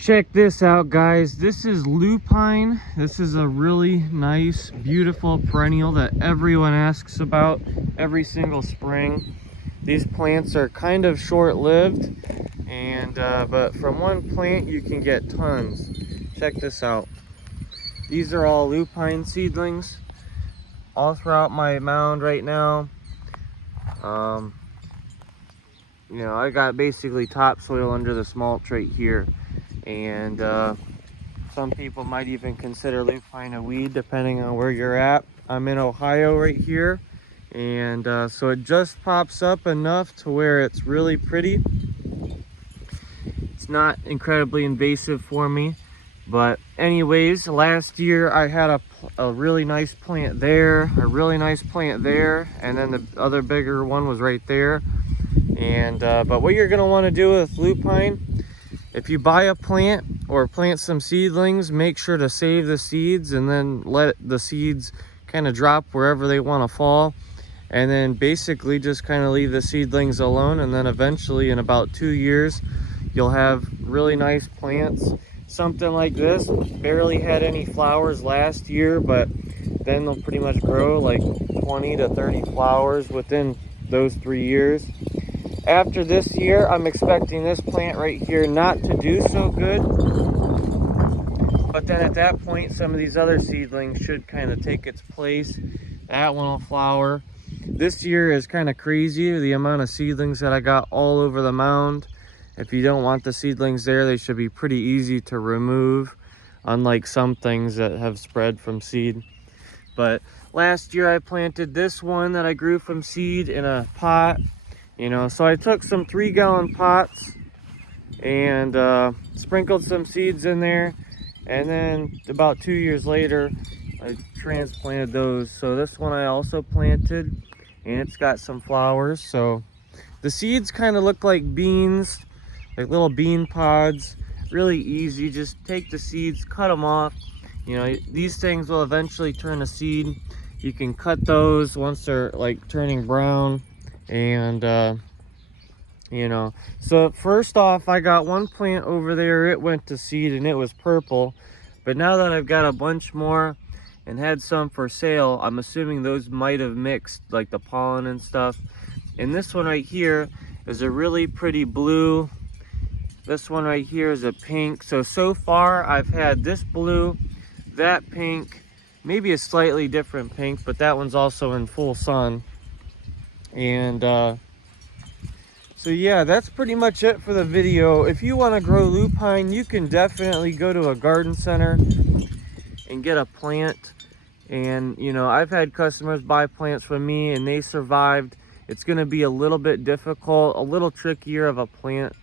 Check this out, guys. This is lupine. This is a really nice, beautiful perennial that everyone asks about every single spring. These plants are kind of short-lived, and but from one plant you can get tons. Check this out. These are all lupine seedlings all throughout my mound right now. You know, I got basically topsoil under the mulch right here. And some people might even consider lupine a weed depending on where you're at. I'm in Ohio right here, and so it just pops up enough to where it's really pretty. It's not incredibly invasive for me, but anyways, last year I had a really nice plant there, a really nice plant there, and then the other bigger one was right there. And but what you're going to want to do with lupine, if you buy a plant or plant some seedlings, make sure to save the seeds and then let the seeds kind of drop wherever they want to fall. And then basically just kind of leave the seedlings alone. And then eventually in about 2 years, you'll have really nice plants. Something like this barely had any flowers last year, but then they'll pretty much grow like 20 to 30 flowers within those 3 years. After this year, I'm expecting this plant right here not to do so good. But then at that point, some of these other seedlings should kind of take its place. That one will flower. This year is kind of crazy, the amount of seedlings that I got all over the mound. If you don't want the seedlings there, they should be pretty easy to remove, unlike some things that have spread from seed. But last year I planted this one that I grew from seed in a pot. You know, so I took some 3-gallon pots and sprinkled some seeds in there, and then about 2 years later I transplanted those. So this one I also planted, and it's got some flowers. So the seeds kind of look like beans, like little bean pods. Really easy. Just take the seeds, cut them off. You know, these things will eventually turn to seed. You can cut those once they're like turning brown. And you know, so first off, I got one plant over there, it went to seed and it was purple. But now that I've got a bunch more and had some for sale, I'm assuming those might have mixed, like the pollen and stuff. And this one right here is a really pretty blue. This one right here is a pink. So far I've had this blue, that pink, maybe a slightly different pink, but that one's also in full sun. And so yeah, that's pretty much it for the video. If you want to grow lupine, you can definitely go to a garden center and get a plant. And you know, I've had customers buy plants from me and they survived. It's going to be a little bit difficult, a little trickier of a plant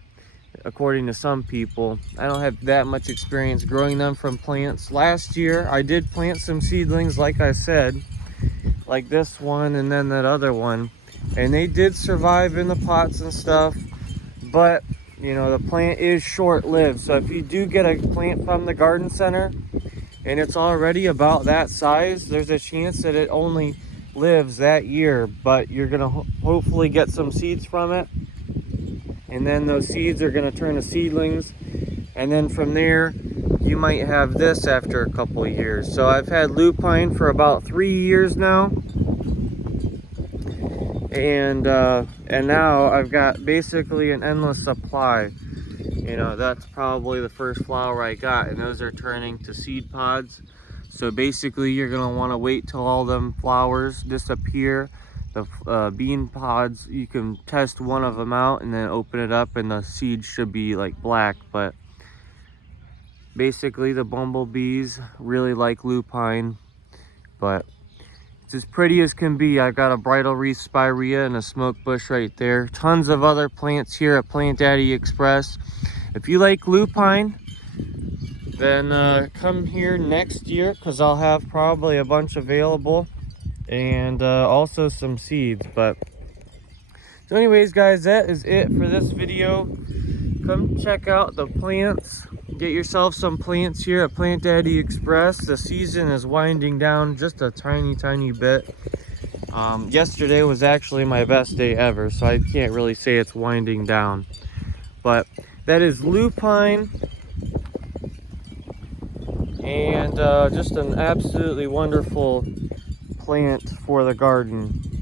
according to some people. I don't have that much experience growing them from plants. Last year I did plant some seedlings, like I said, like this one and then that other one. And they did survive in the pots and stuff, but you know, the plant is short-lived. So if you do get a plant from the garden center and it's already about that size, there's a chance that it only lives that year, but you're gonna hopefully get some seeds from it, and then those seeds are gonna turn to seedlings, and then from there you might have this after a couple of years. So I've had lupine for about 3 years now. And now I've got basically an endless supply. You know, that's probably the first flower I got, and those are turning to seed pods. So basically you're gonna want to wait till all them flowers disappear. The bean pods, you can test one of them out and then open it up and the seeds should be like black. But basically the bumblebees really like lupine, but it's as pretty as can be. I've got a bridal wreath spirea and a smoke bush right there. Tons of other plants here at Plant Daddy Express. If you like lupine, then come here next year, because I'll have probably a bunch available, and also some seeds. But so anyways, guys, that is it for this video. Come check out the plants. Get yourself some plants here at Plant Daddy Express. The season is winding down just a tiny bit. Yesterday was actually my best day ever, so I can't really say it's winding down. But that is lupine. and just an absolutely wonderful plant for the garden.